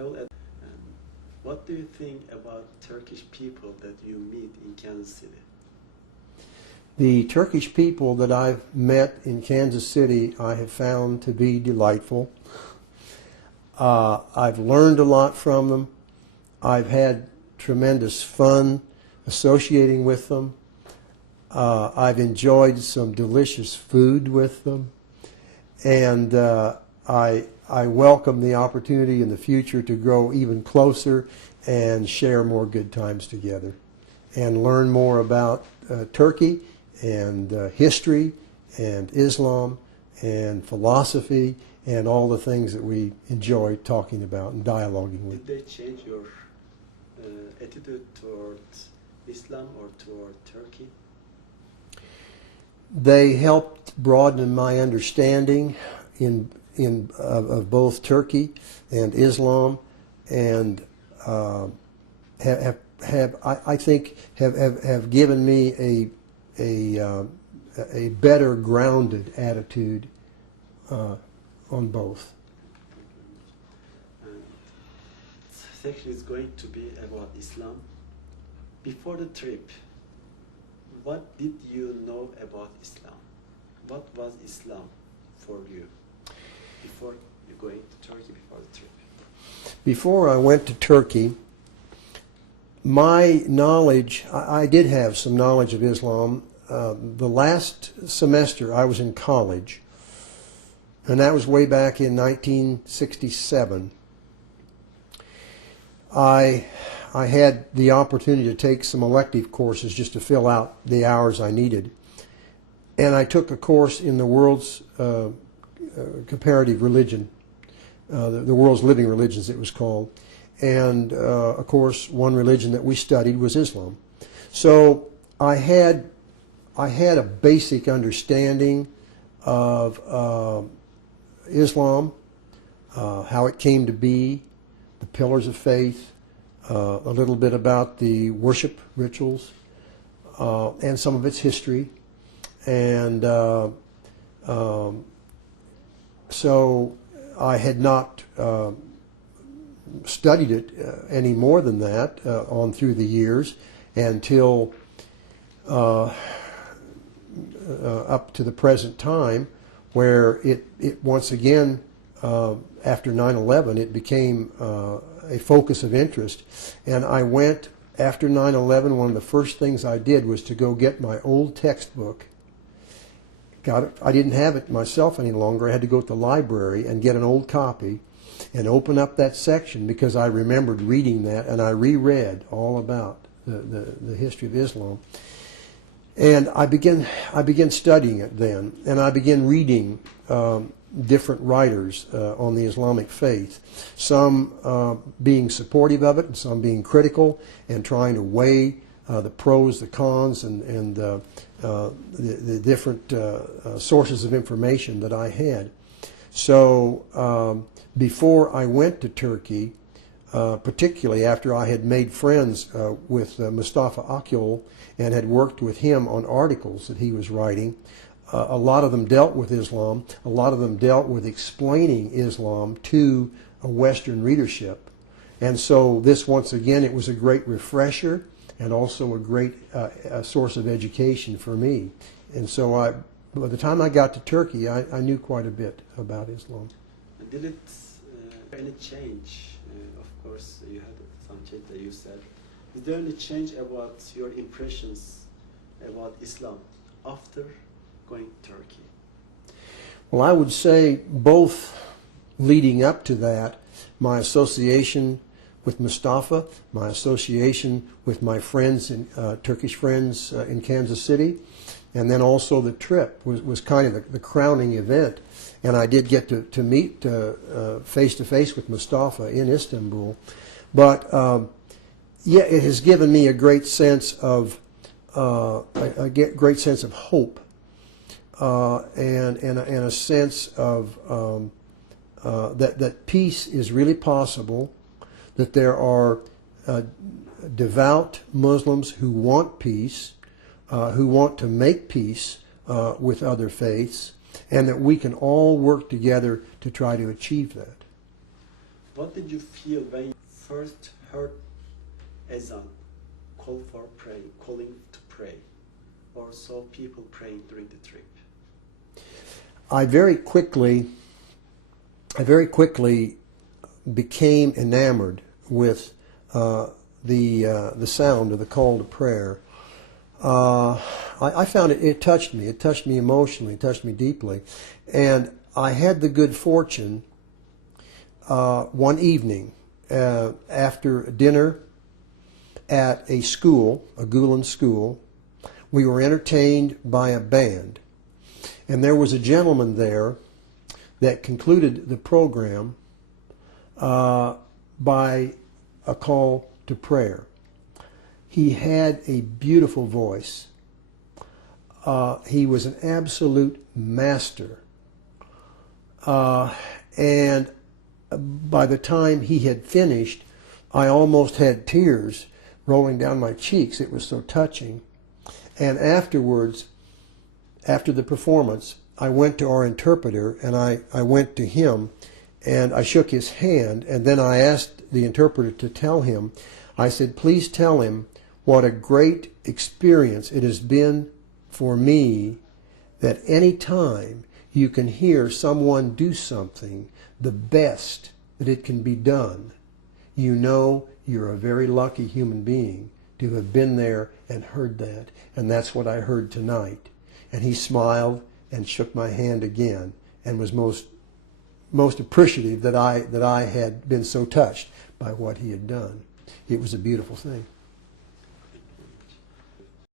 I will add, what do you think about Turkish people that you meet in Kansas City? The Turkish people that I've met in Kansas City I have found to be delightful. I've learned a lot from them. I've had tremendous fun associating with them. I've enjoyed some delicious food with them. And I welcome the opportunity in the future to grow even closer and share more good times together and learn more about Turkey and history and Islam and philosophy and all the things that we enjoy talking about and dialoguing with. Did they change your attitude towards Islam or toward Turkey? They helped broaden my understanding of both Turkey and Islam, and I think have given me a better grounded attitude on both. Section is going to be about Islam. Before the trip, what did you know about Islam? What was Islam for you before you going to Turkey, before the trip? Before I went to Turkey, my knowledge, I did have some knowledge of Islam. The last semester I was in college, and that was way back in 1967. I had the opportunity to take some elective courses just to fill out the hours I needed. And I took a course in the world's comparative religion, the world's living religions it was called. And of course, one religion that we studied was Islam. So I had a basic understanding of Islam, how it came to be, the pillars of faith, a little bit about the worship rituals, and some of its history. And so I had not studied it any more than that on through the years until up to the present time, where it once again, after 9/11, it became a focus of interest. And I went, after 9/11, one of the first things I did was to go get my old textbook. I didn't have it myself any longer. I had to go to the library and get an old copy and open up that section, because I remembered reading that, and I reread all about the history of Islam. And I began studying it then, and I began reading different writers on the Islamic faith, some being supportive of it and some being critical and trying to weigh the pros, the cons, and the different sources of information that I had. So before I went to Turkey, particularly after I had made friends with Mustafa Akyol and had worked with him on articles that he was writing, a lot of them dealt with Islam. A lot of them dealt with explaining Islam to a Western readership. And so this, once again, it was a great refresher and also a great source of education for me. And so by the time I got to Turkey, I knew quite a bit about Islam. Did it any change? Of course, you had some change that you said. Is there any change about your impressions about Islam after going to Turkey? Well, I would say both leading up to that, my association with Mustafa, my association with my friends, Turkish friends in Kansas City, and then also the trip was kind of the crowning event. And I did get to meet face-to-face with Mustafa in Istanbul. But yeah, it has given me a great sense of hope. And a sense of that peace is really possible, that there are devout Muslims who want peace, who want to make peace with other faiths, and that we can all work together to try to achieve that. What did you feel when you first heard azan, call for pray, calling to pray, or saw people praying during the trip? I very quickly became enamored with the sound of the call to prayer. I found it touched me. It touched me emotionally. It touched me deeply. And I had the good fortune one evening after dinner at a school, a Gulen school, we were entertained by a band. And there was a gentleman there that concluded the program by a call to prayer. He had a beautiful voice. He was an absolute master. And by the time he had finished, I almost had tears rolling down my cheeks. It was so touching. And afterwards, after the performance, I went to our interpreter and I went to him and I shook his hand, and then I asked the interpreter to tell him, I said, please tell him what a great experience it has been for me that any time you can hear someone do something the best that it can be done, you know you're a very lucky human being to have been there and heard that. And that's what I heard tonight. And he smiled and shook my hand again and was most appreciative that I had been so touched by what he had done. It was a beautiful thing.